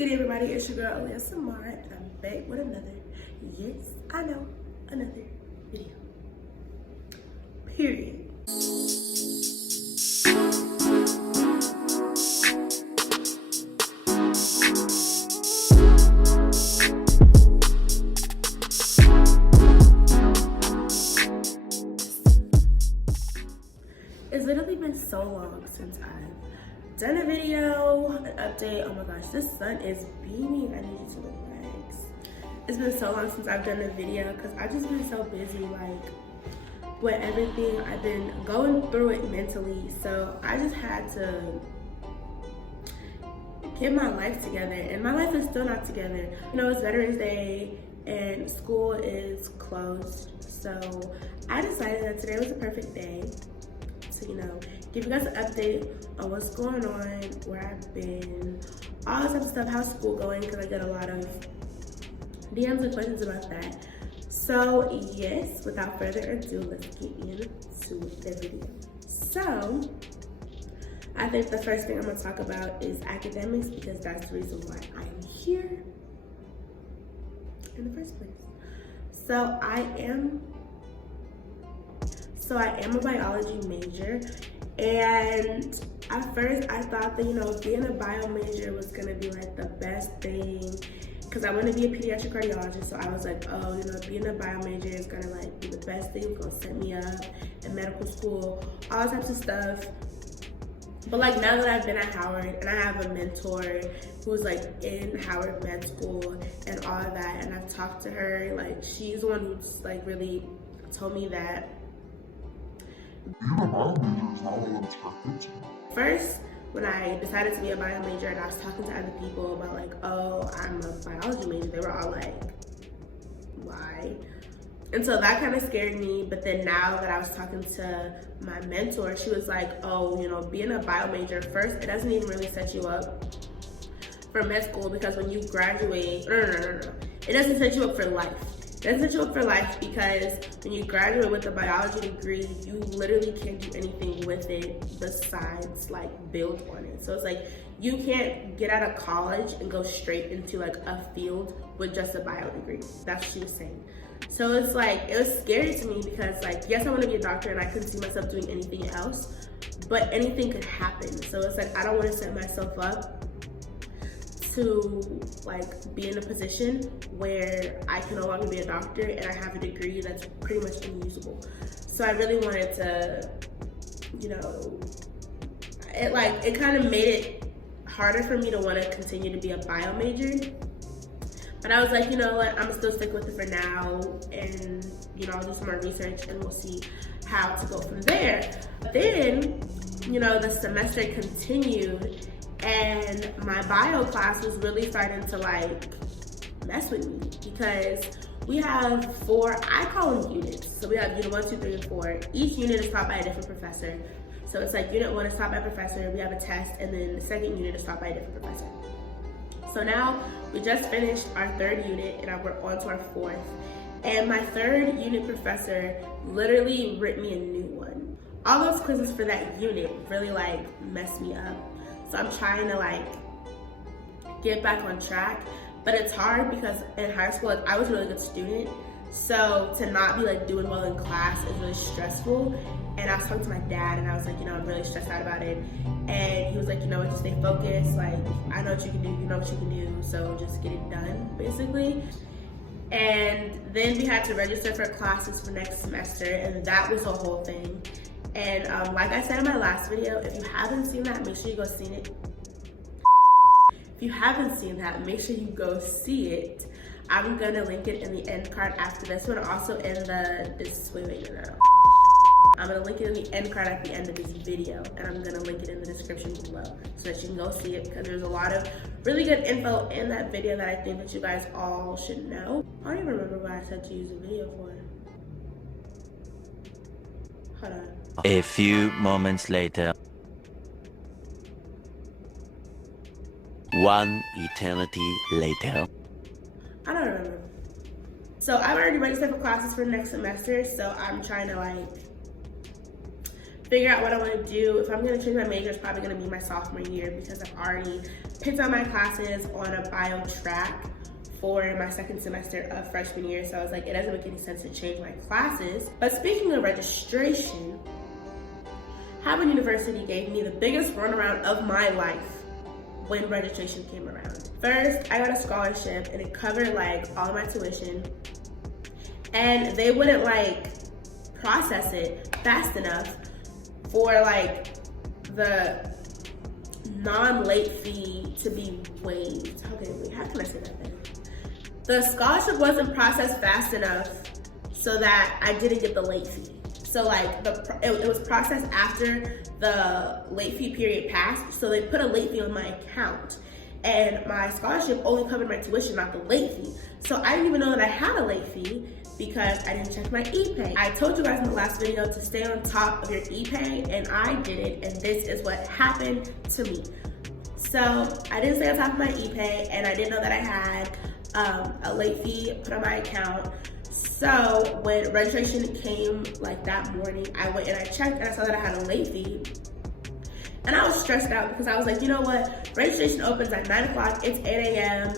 good, everybody? It's your girl Aliyah Samara, and I'm back with another, yes, I know, another video. Period. It's literally been so long since I've done a video, an update. Oh my gosh, this sun is beaming. I need you to relax. It's been so long since I've done a video because I've just been so busy, like, with everything. I've been going through it mentally, so I just had to get my life together, and my life is still not together. You know, it's Veterans Day and school is closed, so I decided that today was a perfect day to, you know, give you guys an update on what's going on, where I've been, all this type of stuff, how's school going, because I get a lot of DMs and questions about that. So yes, without further ado, let's get into the video. So I think the first thing I'm going to talk about is academics, because that's the reason why I'm here in the first place. So I am a biology major, and at first I thought that, you know, being a bio major was gonna be like the best thing, because I want to be a pediatric cardiologist. So I was like, oh, you know, being a bio major is gonna like be the best thing. It's gonna set me up in medical school, all types of stuff. But like now that I've been at Howard and I have a mentor who's like in Howard med school and all of that, and I've talked to her, like she's the one who's like really told me that being a bio major is not what I'm expected to. First, when I decided to be a bio major and I was talking to other people about like, oh, I'm a biology major, they were all like, why? And so that kind of scared me. But then now that I was talking to my mentor, she was like, oh, you know, being a bio major, first, it doesn't even really set you up for med school, because when you graduate, no. It doesn't set you up for life. It doesn't set you up for life, because when you graduate with a biology degree, you literally can't do anything with it besides like build on it. So it's like you can't get out of college and go straight into like a field with just a bio degree. That's what she was saying. So it's like, it was scary to me, because like, yes, I want to be a doctor and I couldn't see myself doing anything else, but anything could happen. So it's like, I don't want to set myself up to like be in a position where I can no longer be a doctor and I have a degree that's pretty much unusable. So I really wanted to, you know, it kind of made it harder for me to want to continue to be a bio major. But I was like, you know what, I'm gonna still stick with it for now, and you know, I'll do some more research and we'll see how to go from there. Then, you know, the semester continued, and my bio class was really starting to like mess with me, because we have 4, I call them units. So we have unit 1, 2, 3, and 4. Each unit is taught by a different professor. So it's like unit 1 is taught by a professor, we have a test, and then the second unit is taught by a different professor. So now we just finished our 3rd unit and we're on to our 4th. And my 3rd unit professor literally wrote me a new one. All those quizzes for that unit really like messed me up. So I'm trying to like get back on track, but it's hard because in high school, like I was a really good student. So to not be like doing well in class is really stressful. And I was talking to my dad and I was like, you know, I'm really stressed out about it. And he was like, you know what, just stay focused. Like, I know what you can do, you know what you can do. So just get it done, basically. And then we had to register for classes for next semester, and that was a whole thing. And like I said in my last video, if you haven't seen that, make sure you go see it. If you haven't seen that, make sure you go see it. I'm gonna link it in the end card after this one, also in the, I'm gonna link it in the end card at the end of this video, and I'm gonna link it in the description below so that you can go see it, because there's a lot of really good info in that video that I think that you guys all should know. I don't even remember what I said to use the video for. Hold on. A few moments later. One eternity later. I don't remember. So I've already registered for classes for next semester, so I'm trying to like figure out what I want to do. If I'm going to change my major, it's probably going to be my sophomore year because I've already picked out my classes on a bio track for my second semester of freshman year. So I was like, it doesn't make any sense to change my classes. But speaking of registration, Howard University gave me the biggest runaround of my life when registration came around. First, I got a scholarship and it covered like all of my tuition, and they wouldn't like process it fast enough for like the non-late fee to be waived. Okay, wait, how can I say that then? The scholarship wasn't processed fast enough so that I didn't get the late fee. So like it was processed after the late fee period passed, so they put a late fee on my account, and my scholarship only covered my tuition, not the late fee. So I didn't even know that I had a late fee because I didn't check my e-pay. I told you guys in the last video to stay on top of your e-pay, and I did it, and this is what happened to me. So I didn't stay on top of my e-pay, and I didn't know that I had a late fee put on my account. So when registration came like that morning, I went and I checked and I saw that I had a late fee. And I was stressed out because I was like, you know what? Registration opens at 9 o'clock, it's 8 a.m.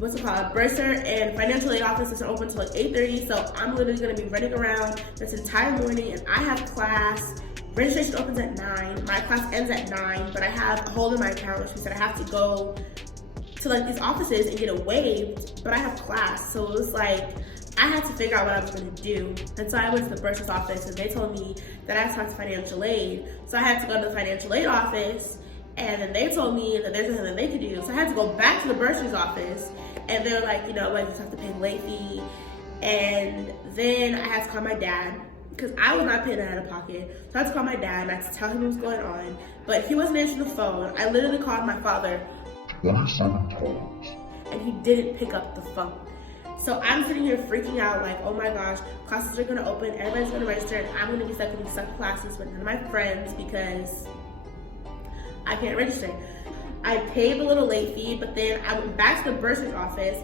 What's it called? Bursar and financial aid offices are open until like 8:30. So I'm literally gonna be running around this entire morning, and I have class. Registration opens at 9. My class ends at 9, but I have a hold in my account, which means that I have to go to like these offices and get it waived, but I have class. So it was like, I had to figure out what I was gonna do. And so I went to the Bursar's office, and they told me that I had to talk to financial aid. So I had to go to the financial aid office, and then they told me that there's nothing that they could do. So I had to go back to the Bursar's office, and they were like, you know, like, you just have to pay the late fee. And then I had to call my dad, because I was not paying that out of pocket. So I had to call my dad, and I had to tell him what was going on. But he wasn't answering the phone. I literally called my father 27 times. and he didn't pick up the phone. So I'm sitting here freaking out like, oh my gosh, classes are gonna open, everybody's gonna register, and I'm gonna be stuck in these suck classes with none of my friends because I can't register. I paid the little late fee, but then I went back to the bursar's office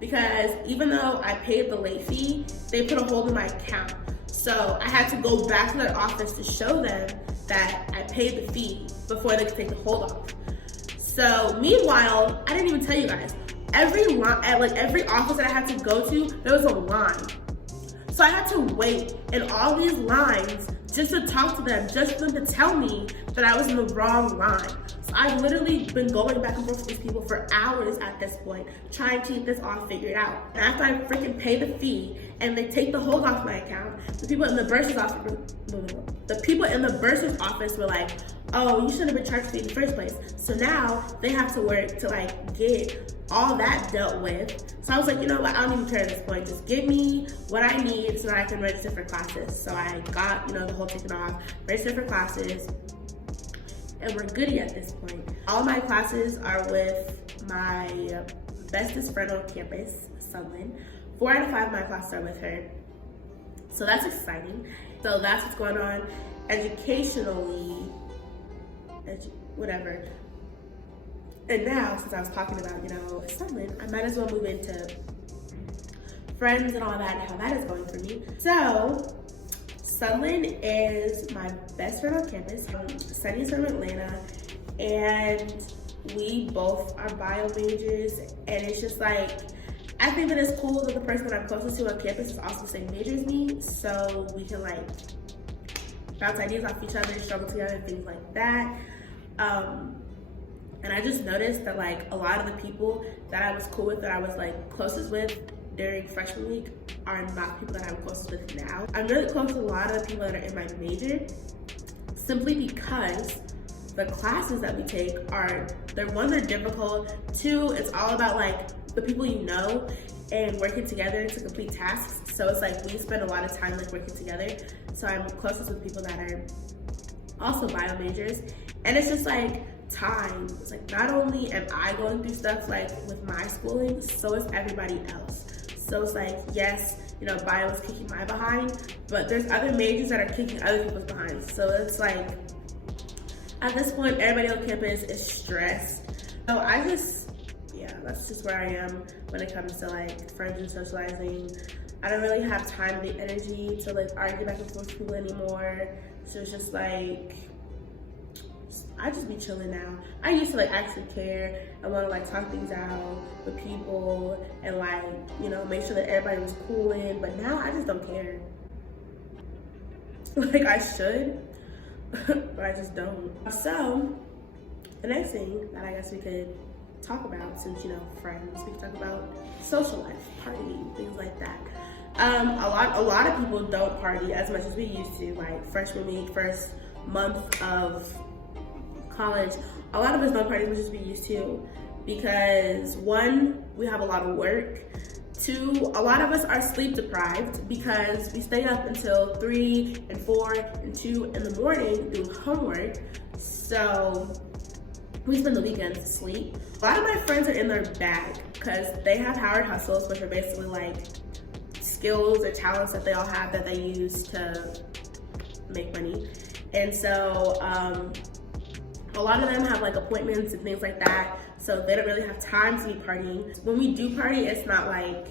because even though I paid the late fee, they put a hold on my account. So I had to go back to their office to show them that I paid the fee before they could take the hold off. So meanwhile, I didn't even tell you guys, every office that I had to go to, there was a line. So I had to wait in all these lines just to talk to them, just for them to tell me that I was in the wrong line. So I've literally been going back and forth with these people for hours at this point, trying to get this all figured out. And after I freaking pay the fee and they take the hold off my account, the people in the bursar's office were like, oh, you shouldn't have been charged fee in the first place. So now they have to work to like get all that dealt with. So I was like, you know what, I don't even care at this point. Just give me what I need so that I can register for classes. So I got, the whole taken off, registered for classes, and we're goody at this point. All my classes are with my bestest friend on campus, Sumlin. 4 out of 5 of my classes are with her. So that's exciting. So that's what's going on educationally, whatever. And now, since I was talking about, Sumlin, I might as well move into friends and all that and how that is going for me. So, Sumlin is my best friend on campus. Sunny's from Atlanta, and we both are bio majors, and it's just like, I think that it's cool that the person that I'm closest to on campus is also the same major as me, so we can like bounce ideas off each other, struggle together, things like that. And I just noticed that like a lot of the people that I was cool with, that I was like closest with during freshman week, are not people that I'm closest with now. I'm really close to a lot of the people that are in my major, simply because the classes that we take are, they're difficult. 2, it's all about like the people you know and working together to complete tasks. So it's like we spend a lot of time like working together. So I'm closest with people that are also bio majors, and it's just like time. It's like not only am I going through stuff like with my schooling, so is everybody else. So it's like, yes, bio is kicking my behind, but there's other majors that are kicking other people's behind. So it's like, at this point, everybody on campus is stressed. So that's just where I am when it comes to like friends and socializing. I don't really have time or the energy to like argue back and forth with people anymore. So it's just like, I just be chilling now. I used to like actually care and want to like talk things out with people and like, you know, make sure that everybody was cool in, but now I just don't care. Like I should, but I just don't. So the next thing that I guess we could talk about, since, you know, friends, we could talk about social life, partying, things like that. A lot of people don't party as much as we used to, like freshman week, first month of college. A lot of us don't party as much as we used to because 1, we have a lot of work. 2, a lot of us are sleep deprived because we stay up until 3 and 4 and 2 in the morning doing homework. So we spend the weekends asleep. A lot of my friends are in their bag because they have Howard hustles, which are basically like skills or talents that they all have that they use to make money. And so a lot of them have like appointments and things like that, so they don't really have time to be partying. When we do party, it's not like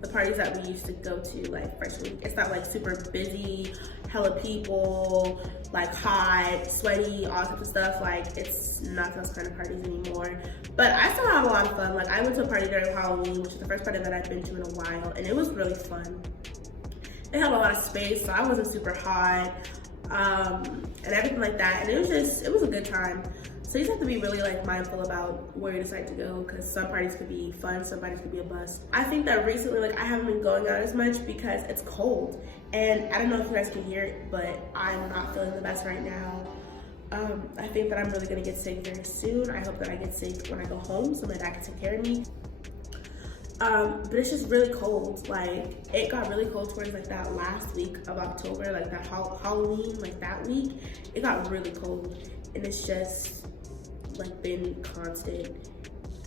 the parties that we used to go to like freshman week. It's not like super busy, hella people, like hot, sweaty, all types of stuff. Like it's not those kind of parties anymore. But I still have a lot of fun. Like I went to a party during Halloween, which is the first party that I've been to in a while, and it was really fun. They had a lot of space, so I wasn't super hot. And everything like that, and it was a good time. So you just have to be really like mindful about where you decide to go, because some parties could be fun, some parties could be a bust. I think that recently, like I haven't been going out as much because it's cold, and I don't know if you guys can hear it, but I'm not feeling the best right now. I think that I'm really gonna get sick very soon. I hope that I get sick when I go home so my dad can take care of me. But it's just really cold. Like it got really cold towards like that last week of October, like that Halloween, like that week, it got really cold, and it's just like been constant,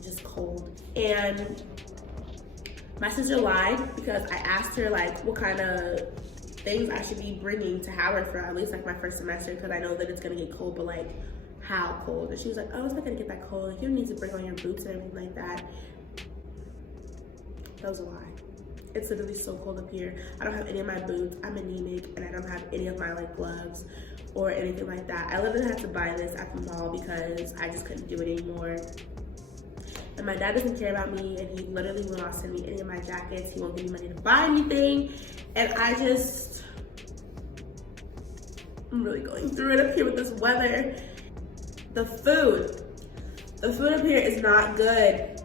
just cold. And my sister lied because I asked her like what kind of things I should be bringing to Howard for at least like my first semester, because I know that it's gonna get cold, but like how cold? And she was like, oh, it's not gonna get that cold, like you don't need to bring on your boots and everything like that. That was a lie. It's literally so cold up here. I don't have any of my boots. I'm anemic, and I don't have any of my like gloves or anything like that. I literally had to buy this at the mall because I just couldn't do it anymore. And my dad doesn't care about me, and he literally will not send me any of my jackets. He won't give me money to buy anything. And I'm really going through it up here with this weather. The food up here is not good.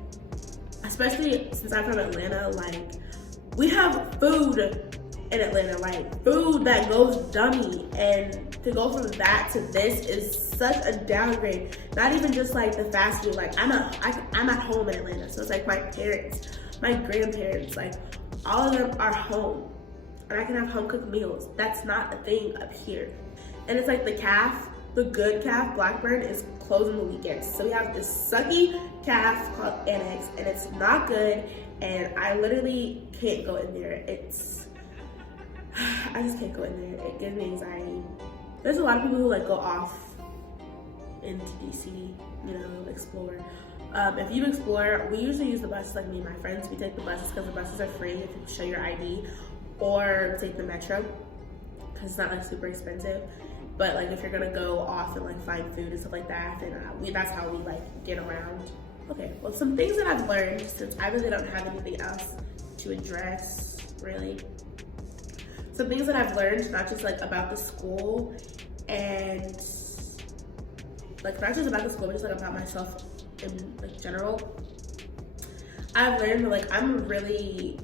Especially since I'm from Atlanta, like we have food in Atlanta, like food that goes dummy, and to go from that to this is such a downgrade. Not even just like the fast food, like I'm at home in Atlanta, so it's like my parents, my grandparents, like all of them are home, and I can have home cooked meals. That's not a thing up here. And it's like the good calf, Blackburn, is closing the weekends. So we have this sucky calf called Annex, and it's not good, and I literally can't go in there. I just can't go in there. It gives me anxiety. There's a lot of people who like go off into DC, you know, explore. If you explore, we usually use the bus, like me and my friends. We take the buses because the buses are free if you show your ID, or take the metro because it's not like super expensive. But like if you're gonna go off and like find food and stuff like that, then that's how we like get around. Okay, well, some things that I've learned, since I really don't have anything else to address, really. Some things that I've learned, not just like about the school, and like not just about the school, but just like about myself in like general. I've learned that like I'm a really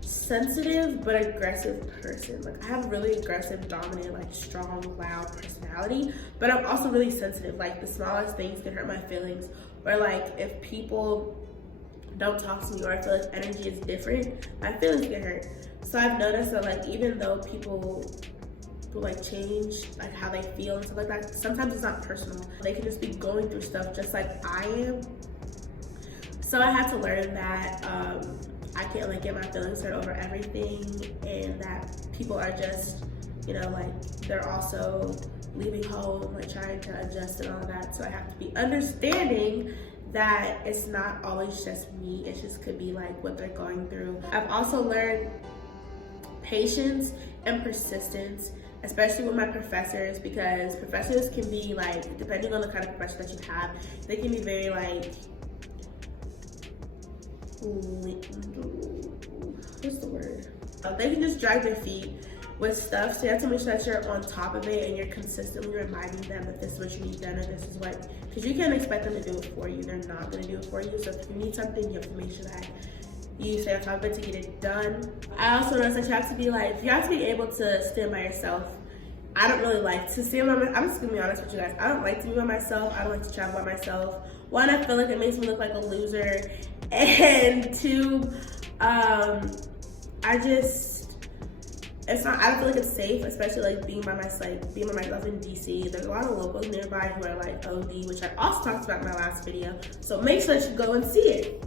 sensitive but aggressive person. Like I have a really aggressive, dominant, like strong, loud personality, but I'm also really sensitive. Like the smallest things can hurt my feelings, or like if people don't talk to me, or I feel like energy is different, my feelings get hurt. So I've noticed that like even though people like change like how they feel and stuff like that, sometimes it's not personal. They can just be going through stuff just like I am. So I had to learn that I can't like get my feelings hurt over everything, and that people are just, you know, like they're also leaving home, like trying to adjust and all that. So I have to be understanding that it's not always just me, it just could be like what they're going through. I've also learned patience and persistence, especially with my professors, because professors can be like, depending on the kind of professor that you have, they can be very like, what's the word? They can just drag their feet with stuff, so you have to make sure that you're on top of it and you're consistently reminding them that this is what you need done, or this is what, because you can't expect them to do it for you. They're not going to do it for you. So if you need something, you have to make sure that you stay on top of it to get it done. I also noticed that you have to be like, you have to be able to stand by yourself. I don't really like to stand by myself. I'm just gonna be honest with you guys. I don't like to be by myself. I don't like to travel by myself. One, I feel like it makes me look like a loser, and two, it's not, I don't feel like it's safe, especially like being by myself in DC. There's a lot of locals nearby who are like OD, which I also talked about in my last video. So make sure that you go and see it.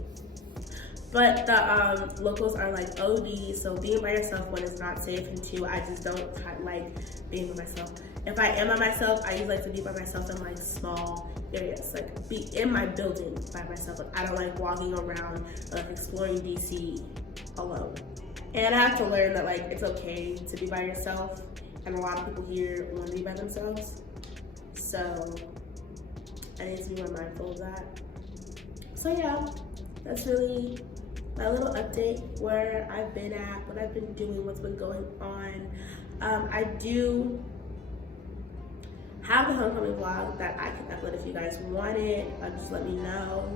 But the locals are like OD, so being by yourself, one, is not safe, and two, I just don't like being by myself. If I am by myself, I usually like to be by myself in like small areas, like be in my building by myself. Like I don't like walking around, like exploring DC alone. And I have to learn that like it's okay to be by yourself, and a lot of people here want to be by themselves. So I need to be more mindful of that. So yeah, that's really my little update, where I've been at, what I've been doing, what's been going on. I do have the homecoming vlog that I can upload if you guys want it. Just let me know.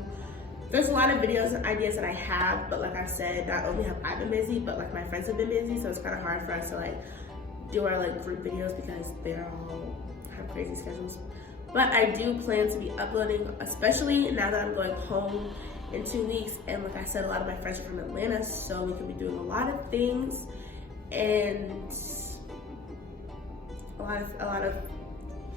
There's a lot of videos and ideas that I have, but like I said, not only have I been busy, but like my friends have been busy, so it's kind of hard for us to like do our like group videos because they're all have crazy schedules. But I do plan to be uploading, especially now that I'm going home in 2 weeks, and like I said, a lot of my friends are from Atlanta, so we can be doing a lot of things, and a lot of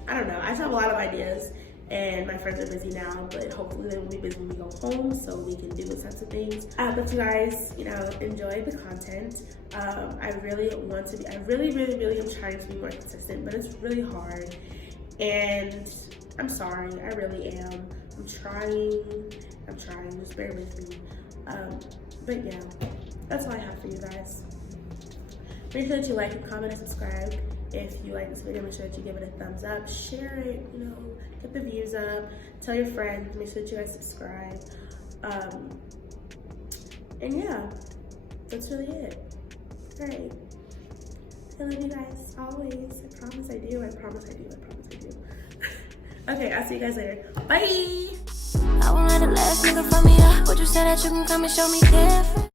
I don't know, I just have a lot of ideas, and my friends are busy now, but hopefully they will be busy when we go home so we can do those types of things. But you guys, you know, enjoy the content. I really want to be, I really am trying to be more consistent, but it's really hard, and I'm sorry, I really am. I'm trying, just bear with me. But yeah, that's all I have for you guys. Make sure that you like and comment and subscribe. If you like this video, make sure that you give it a thumbs up, share it, you know, get the views up, tell your friends, make sure that you guys subscribe. And yeah, that's really it. All right, I love you guys always. I promise I do. Okay, I'll see you guys later. Bye. I won't let the last nigga from me up. Would you say that you can come and show me different?